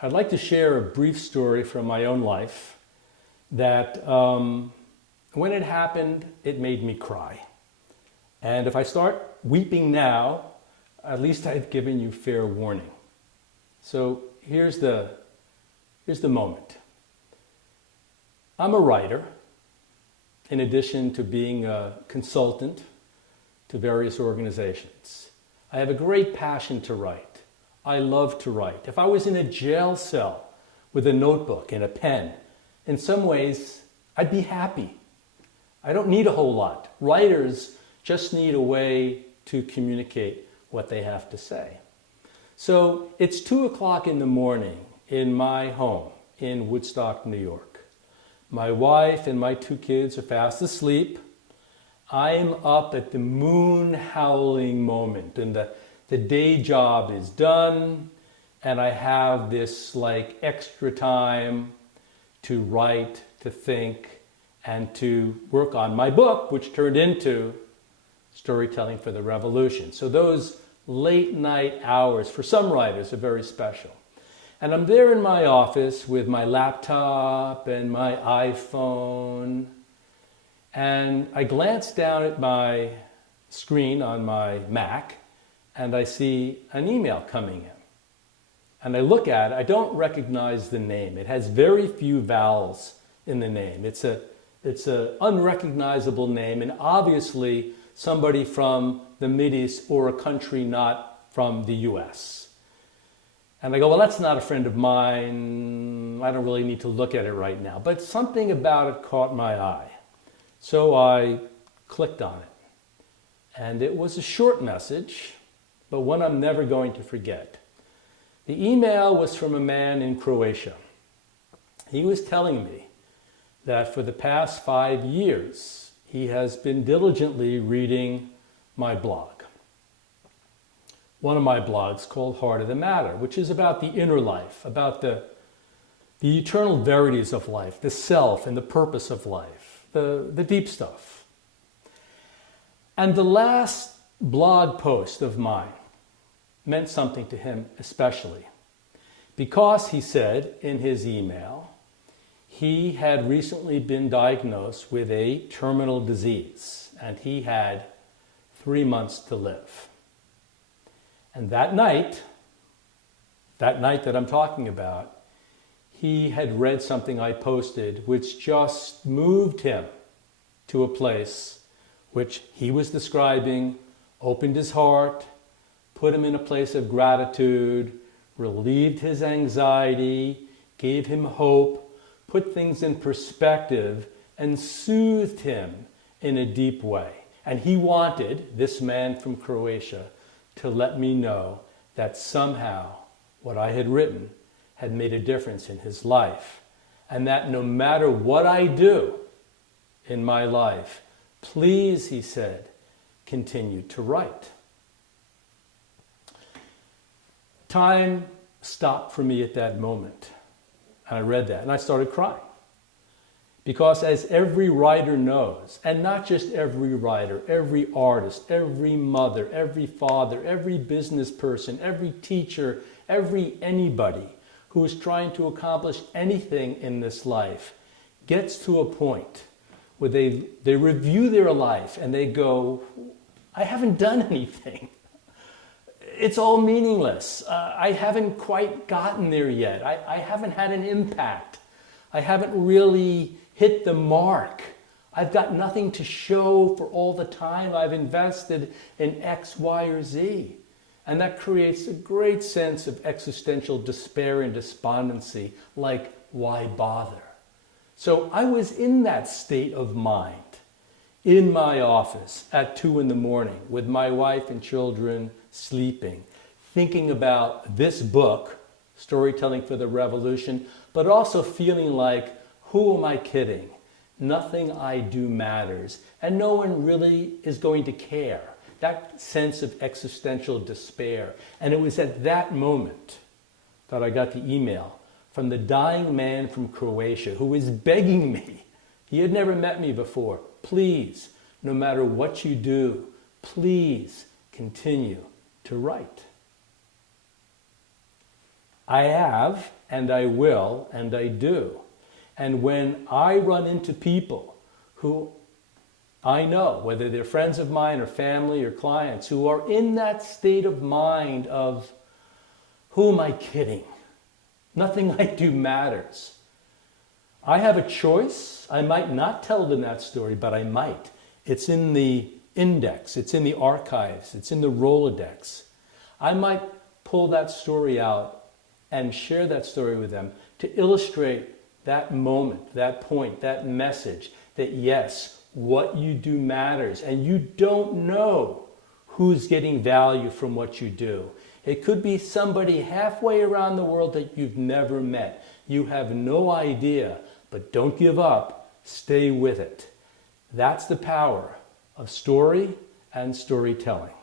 I'd like to share a brief story from my own life that when it happened, it made me cry. And if I start weeping now, at least I've given you fair warning. So here's the moment. I'm a writer, in addition to being a consultant to various organizations. I have a great passion to write. I love to write. If I was in a jail cell with a notebook and a pen, in some ways, I'd be happy. I don't need a whole lot. Writers just need a way to communicate what they have to say. So it's 2 o'clock in the morning in my home in Woodstock, New York. My wife and my 2 kids are fast asleep. I'm up at the moon howling moment, and the day job is done, and I have this like extra time to write, to think, and to work on my book, which turned into Storytelling for the Revolution. So those late night hours for some writers are very special. And I'm there in my office with my laptop and my iPhone, and I glance down at my screen on my Mac, and I see an email coming in. And I look at it, I don't recognize the name. It has very few vowels in the name. It's an unrecognizable name, and obviously somebody from the Mideast or a country not from the US. And I go, well, that's not a friend of mine. I don't really need to look at it right now. But something about it caught my eye. So I clicked on it. And it was a short message, but one I'm never going to forget. The email was from a man in Croatia. He was telling me that for the past 5 years, he has been diligently reading my blog. One of my blogs called Heart of the Matter, which is about the inner life, about the eternal verities of life, the self and the purpose of life, the deep stuff. And the last blog post of mine meant something to him especially, because he said in his email, he had recently been diagnosed with a terminal disease, and he had 3 months to live. And that night that I'm talking about, he had read something I posted which just moved him to a place which he was describing, opened his heart, put him in a place of gratitude, relieved his anxiety, gave him hope, put things in perspective, and soothed him in a deep way. And he wanted, this man from Croatia, to let me know that somehow what I had written had made a difference in his life. And that no matter what I do in my life, please, he said, continue to write. Time stopped for me at that moment. And I read that and I started crying. Because as every writer knows, and not just every writer, every artist, every mother, every father, every business person, every teacher, anybody who is trying to accomplish anything in this life gets to a point where they review their life and they go, I haven't done anything. It's all meaningless. I haven't quite gotten there yet. I haven't had an impact. I haven't really hit the mark. I've got nothing to show for all the time I've invested in X, Y, or Z. And that creates a great sense of existential despair and despondency, like, why bother? So I was in that state of mind in my office at 2 in the morning with my wife and children sleeping, thinking about this book, Storytelling for the Revolution, but also feeling like, who am I kidding? Nothing I do matters, and no one really is going to care. That sense of existential despair. And it was at that moment that I got the email from the dying man from Croatia who was begging me. He had never met me before. Please, no matter what you do, please continue to write. I have, and I will, and I do. And when I run into people who I know, whether they're friends of mine or family or clients, who are in that state of mind of, who am I kidding? Nothing I do matters. I have a choice. I might not tell them that story, but I might. It's in the index, it's in the archives, it's in the Rolodex. I might pull that story out and share that story with them to illustrate that moment, that point, that message, that yes, what you do matters, and you don't know who's getting value from what you do. It could be somebody halfway around the world that you've never met. You have no idea, but don't give up. Stay with it. That's the power of story and storytelling.